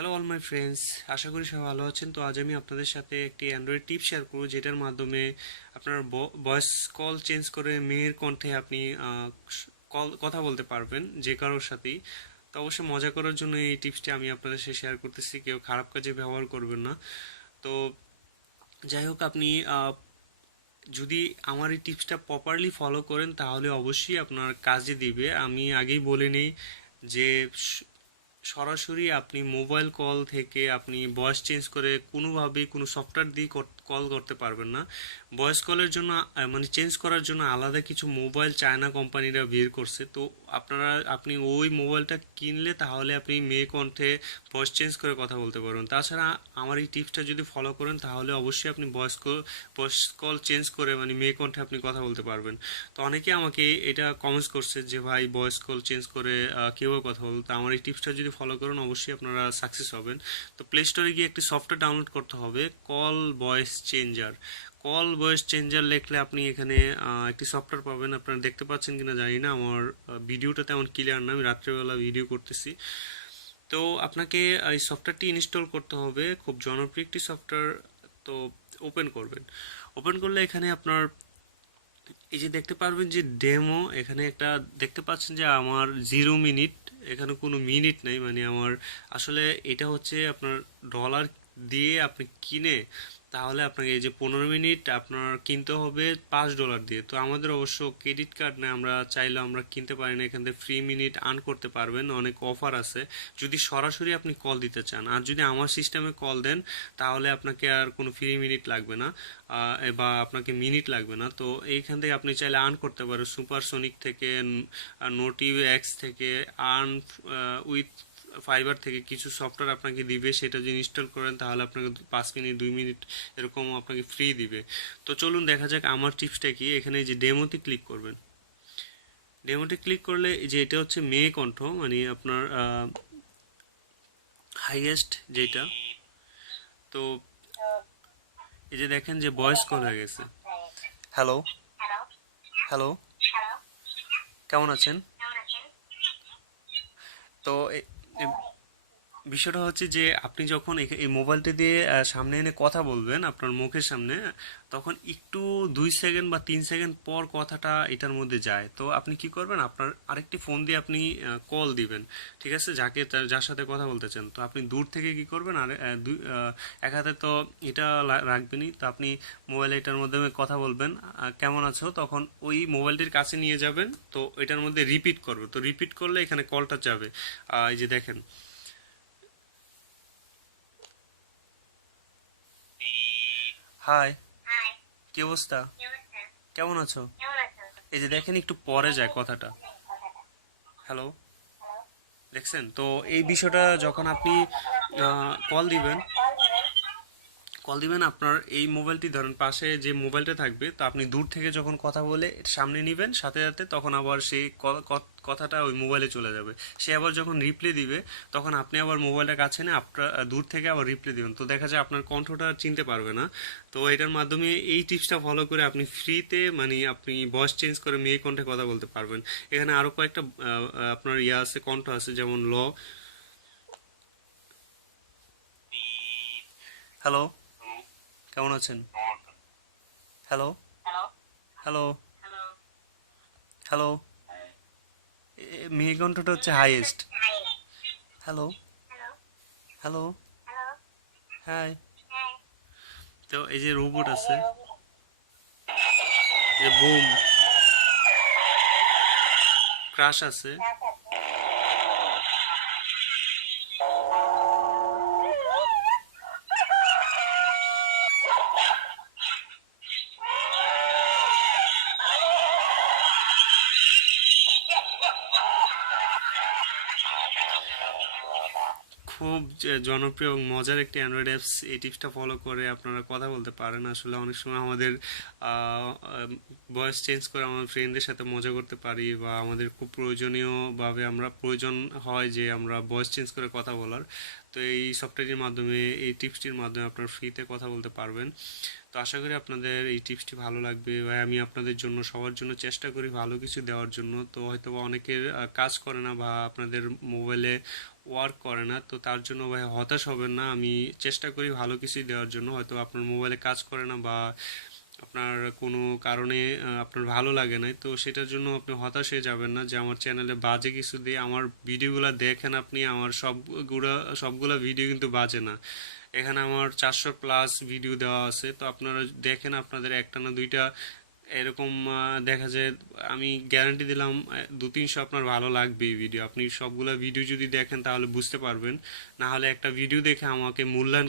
Hello all my friends, আশা করি সবাই ভালো আছেন। তো আজ আমি আপনাদের সাথে একটি অ্যান্ড্রয়েড টিপ শেয়ার করব, যেটার মাধ্যমে আপনার ভয়েস কল চেঞ্জ করে মেয়ের কণ্ঠে আপনি কথা বলতে পারবেন যে কারোর সাথেই। তো অবশ্যই মজা করার জন্য এই টিপসটি আমি আপনাদের সাথে শেয়ার করতেছি, কেউ খারাপ কাজে ব্যবহার করবেন না। তো যাই হোক, আপনি যদি আমার এই টিপসটা প্রপারলি ফলো করেন তাহলে অবশ্যই আপনার কাজে দিবে। আমি আগেই বলে নিই যে সরাসরি আপনি মোবাইল কল থেকে আপনি ভয়েস চেঞ্জ করে কোনোভাবেই কোনো সফটওয়্যার দিয়ে কল করতে পারবেন না। ভয়েস কলের জন্য মানে চেঞ্জ করার জন্য আলাদা কিছু মোবাইল চায়না কোম্পানিরা বের করছে। তো আপনি ওই মোবাইলটা কিনলে তাহলে আপনি মেয়ে কণ্ঠে ভয়েস চেঞ্জ করে কথা বলতে পারবেন। তাছাড়া আমার এই টিপসটা যদি ফলো করেন তাহলে অবশ্যই আপনি ভয়েস কল চেঞ্জ করে মানে মেয়ে কণ্ঠে আপনি কথা বলতে পারবেন। তো অনেকে আমাকে এটা কমেন্টস করছে যে ভাই ভয়েস কল চেঞ্জ করে কীভাবে কথা বলবো। তো আমার এই টিপসটা যদি ফলো করেন অবশ্যই আপনারা সাকসেস হবেন। তো প্লে স্টোরে গিয়ে একটি সফটওয়্যার ডাউনলোড করতে হবে, call voice changer. Call voice changer লিখলে আপনি এখানে একটি সফটওয়্যার পাবেন। আপনারা দেখতে পাচ্ছেন কিনা জানি না, আমার ভিডিওটা তেমন ক্লিয়ার না, আমি রাত্রেবেলা ভিডিও করতেছি। তো আপনাকে এই সফটওয়্যারটি ইনস্টল করতে হবে, খুব জনপ্রিয় একটি সফটওয়্যার। তো ওপেন করবেন। ওপেন করলে এখানে আপনার এই যে দেখতে পারবেন যে ডেমো, এখানে একটা দেখতে পাচ্ছেন যে আমার 0 মিনিট, এখানে কোনো মিনিট নেই। মানে আমার আসলে এটা হচ্ছে আপনার ডলার দিয়ে আপনি কিনে তাহলে আপনাকে এই যে 15 মিনিট আপনার কিনতে হবে $5 দিয়ে। তো আমাদের অবশ্য ক্রেডিট কার্ড নেই, আমরা চাইলে আমরা কিনতে পারি না। এখান থেকে ফ্রি মিনিট আর্ন করতে পারবেন, অনেক অফার আছে যদি সরাসরি আপনি কল দিতে চান। আর যদি আমার সিস্টেমে কল দেন তাহলে আপনাকে আর কোনো ফ্রি মিনিট লাগবে না, বা আপনাকে মিনিট লাগবে না। তো এইখান থেকে আপনি চাইলে আর্ন করতে পারেন সুপারসনিক থেকে, নোটিভ এক্স থেকে, আর্ন উইথ ফাইবার থেকে কিছু সফটওয়্যার আপনাকে দিবে। সেটা যদি ইনস্টল করেন তাহলে আপনাকে 5 মিনিট 2 মিনিট এরকম আপনাকে ফ্রি দিবে। তো চলুন দেখা যাক আমার টিপসটা কি। এখানে যে ডেমোতে ক্লিক করবেন, ডেমোতে ক্লিক করলে যে এটা হচ্ছে মেয়ে কণ্ঠ, মানে আপনার হাইয়েস্ট যেটা। তো এই যে দেখেন যে ভয়েস কল হয়ে গেছে। হ্যালো, হ্যালো, কেমন আছেন? তো বিষয়টা হচ্ছে যে আপনি যখন এই মোবাইলটা দিয়ে সামনে এনে কথা বলবেন আপনার মুখের সামনে, তখন একটু 2 সেকেন্ড বা 3 সেকেন্ড পর কথাটা এটার মধ্যে যায়। তো আপনি কি করবেন, আপনার আরেকটি ফোন দিয়ে আপনি কল দিবেন, ঠিক আছে, যার সাথে কথা বলতে চান। তো আপনি দূর থেকে কি করবেন, আর এক হাতে তো এটা রাখবেনই। তো আপনি মোবাইলে এটার মাধ্যমে কথা বলবেন, কেমন আছো, তখন ওই মোবাইলটির কাছে নিয়ে যাবেন। তো এটার মধ্যে রিপিট করবে। তো রিপিট করলে এখানে কলটা যাবে। এই যে দেখেন, হাই, কি অবস্থা, কেমন আছো। এই যে দেখেন একটু পরে যায় কথাটা, হ্যালো, দেখছেন। তো এই বিষয়টা যখন আপনি কল দিবেন, আপনার এই মোবাইলটি ধরেন পাশে যে মোবাইলটা থাকবে, তো আপনি দূর থেকে যখন কথা বলে সামনে নিবেন সাথে সাথে, তখন আবার সেই কথাটা ওই মোবাইলে চলে যাবে। সে আবার যখন রিপ্লে দিবে তখন আপনি আবার মোবাইলটা কাছে নিয়ে আপনার দূর থেকে আবার রিপ্লে দিবেন। তো দেখা যায় আপনার কণ্ঠটা চিনতে পারবে না। তো এটার মাধ্যমে এই টিপসটা ফলো করে আপনি ফ্রিতে মানে আপনি ভয়েস চেঞ্জ করে মেয়ে কণ্ঠে কথা বলতে পারবেন। এখানে আরো কয়েকটা আপনার ইয়া আছে, কণ্ঠ আছে, যেমন হ্যালো, কেমন আছেন, হ্যালো, হ্যালো, হ্যালো, মেয়ে কণ্ঠটা হচ্ছে হাইয়েস্ট। Hello, hello, high. তো এই যে রোবট আছে, এই যে বুম, ক্রাশ আছে। খুব জনপ্রিয় এবং মজার একটি অ্যান্ড্রয়েড অ্যাপস। এই টিপসটা ফলো করে আপনারা কথা বলতে পারেন। আসলে অনেক সময় আমাদের ভয়েস চেঞ্জ করে আমার ফ্রেন্ডদের সাথে মজা করতে পারি, বা আমাদের খুব প্রয়োজনীয়ভাবে আমরা প্রয়োজন হয় যে আমরা ভয়েস চেঞ্জ করে কথা বলার। তো এই সফটওয়্যারের মাধ্যমে, এই টিপসটির মাধ্যমে আপনারা ফ্রিতে কথা বলতে পারবেন। তো আশা করি আপনাদের এই টিপসটি ভালো লাগবে, ভাই। আমি আপনাদের জন্য সবার জন্য চেষ্টা করি ভালো কিছু দেওয়ার জন্য। তো হয়তো বা অনেকের কাজ করে না, বা আপনাদের মোবাইলে ওয়ার্ক করে না। তো তার জন্য ভাই হতাশ হবেন না, আমি চেষ্টা করি ভালো কিছুই দেওয়ার জন্য। হয়তো আপনার মোবাইলে কাজ করে না বা আপনার কোনো কারণে আপনার ভালো লাগে না, তো সেটার জন্য আপনি হতাশ হয়ে যাবেন না যে আমার চ্যানেলে বাজে কিছু দিয়ে। আমার ভিডিওগুলো দেখেন আপনি, আমার সবগুলা ভিডিও কিন্তু বাজে না। এখানে আমার 400+ ভিডিও দেওয়া আছে, তো আপনারা দেখেন, আপনাদের একটা না দুইটা এরকম দেখা যায়, আমি গ্যারান্টি দিলাম 200-300 আপনার ভালো লাগবে এই ভিডিও। আপনি সবগুলা ভিডিও যদি দেখেন তাহলে বুঝতে পারবেন, না হলে একটা ভিডিও দেখে আমাকে মূল্যায়ন